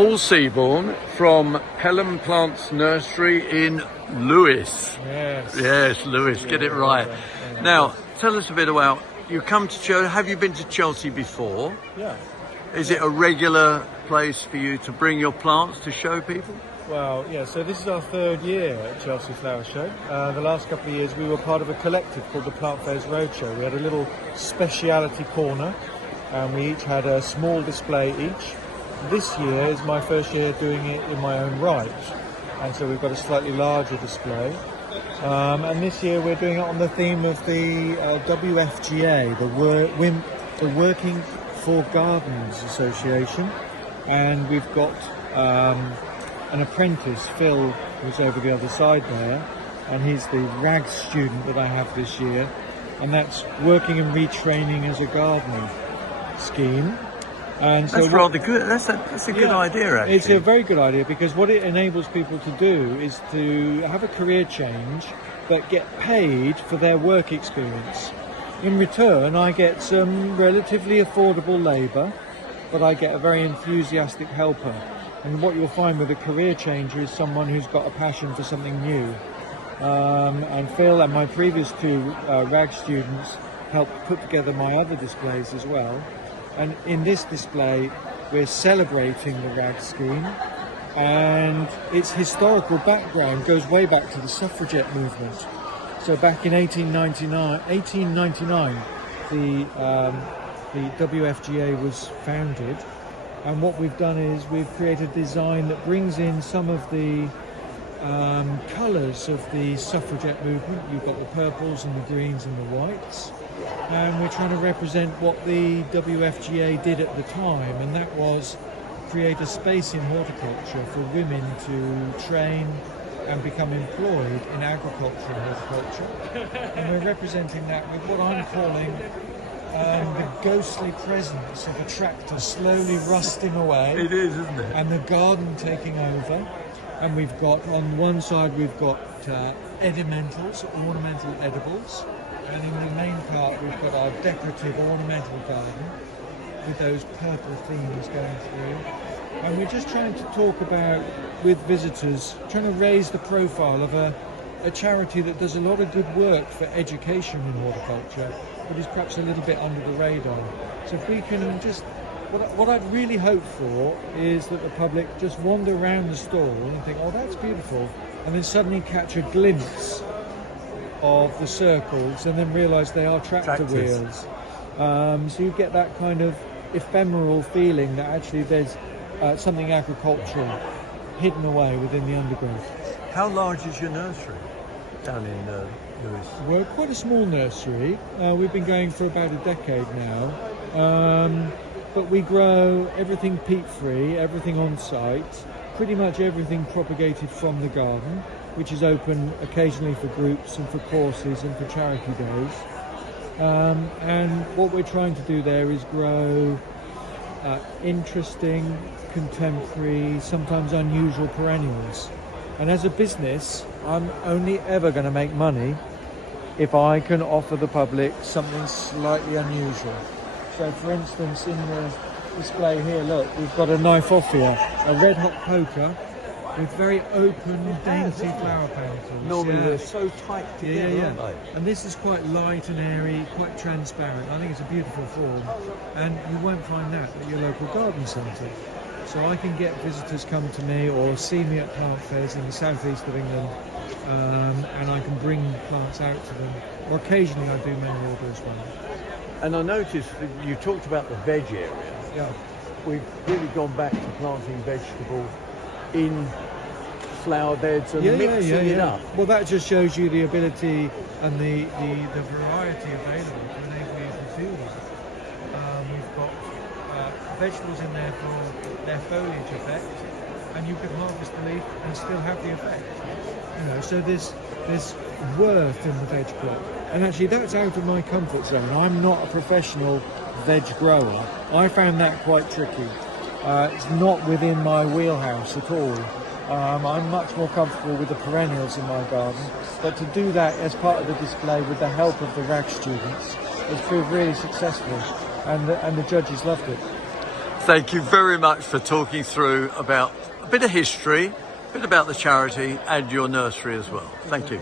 Paul Seaborne from Pelham Plants Nursery in Lewes. Yes, Lewes, get it right. Now, tell us a bit about, you come to Chelsea, have you been to Chelsea before? Yeah. Is it a regular place for you to bring your plants to show people? Well, yeah, so this is our third year at Chelsea Flower Show. The last couple of years we were part of a collective called the Plant Fairs Roadshow. We had a little speciality corner and we each had a small display each. This year is my first year doing it in my own right, and so we've got a slightly larger display. And this year we're doing it on the theme of the WFGA, the Working for Gardens Association, and we've got an apprentice, Phil, who's over the other side there, and he's the RAGS student that I have this year, and that's Working and Retraining as a Gardener scheme. And so that's rather good. That's a good idea, actually. It's a very good idea because what it enables people to do is to have a career change but get paid for their work experience. In return, I get some relatively affordable labour, but I get a very enthusiastic helper. And what you'll find with a career change is someone who's got a passion for something new. And Phil and my previous two RAG students helped put together my other displays as well. And in this display, we're celebrating the RAG scheme, and its historical background goes way back to the Suffragette movement. So back in 1899, the WFGA was founded, and what we've done is we've created a design that brings in some of the colours of the Suffragette movement. You've got the purples and the greens and the whites. And we're trying to represent what the WFGA did at the time, and that was create a space in horticulture for women to train and become employed in agriculture and horticulture. And we're representing that with what I'm calling the ghostly presence of a tractor slowly rusting away. It is, isn't it? And the garden taking over. And we've got, on one side, we've got edimentals, ornamental edibles. And in the main part, we've got our decorative ornamental garden with those purple themes going through. And we're just trying to talk about, with visitors, trying to raise the profile of a charity that does a lot of good work for education in horticulture, but is perhaps a little bit under the radar. So if we can just, what I'd really hope for is that the public just wander around the stall and think, oh, that's beautiful, and then suddenly catch a glimpse of the circles and then realise they are tractor wheels. So you get that kind of ephemeral feeling that actually there's something agricultural hidden away within the undergrowth. How large is your nursery down in Lewes? We're quite a small nursery. We've been going for about a decade now. But we grow everything peat-free, everything on site, pretty much everything propagated from the garden, which is open occasionally for groups and for courses and for charity days. And what we're trying to do there is grow interesting, contemporary, sometimes unusual perennials. And as a business, I'm only ever going to make money if I can offer the public something slightly unusual. So for instance, in the display here, look, we've got a Kniphofia, a red hot poker, with very open, dainty flower petals. Normally they're so tight together, aren't they? And this is quite light and airy, quite transparent. I think it's a beautiful form, and you won't find that at your local garden centre. So I can get visitors come to me or see me at plant fairs in the southeast of England, and I can bring plants out to them. Or occasionally I do many orders as well. And I noticed that you talked about the veg area. Yeah. We've really gone back to planting vegetables in flower beds and mixing it up. Well, that just shows you the ability and the variety available to enable you to do that. We've got vegetables in there for their foliage effect, and you can harvest the leaf and still have the effect. You know, so there's worth in the veg crop, and actually that's out of my comfort zone. I'm not a professional veg grower. I found that quite tricky. It's not within my wheelhouse at all. I'm much more comfortable with the perennials in my garden, but to do that as part of the display with the help of the RAG students has proved really successful, and the judges loved it. Thank you very much for talking through about a bit of history, a bit about the charity and your nursery as well. Thank you.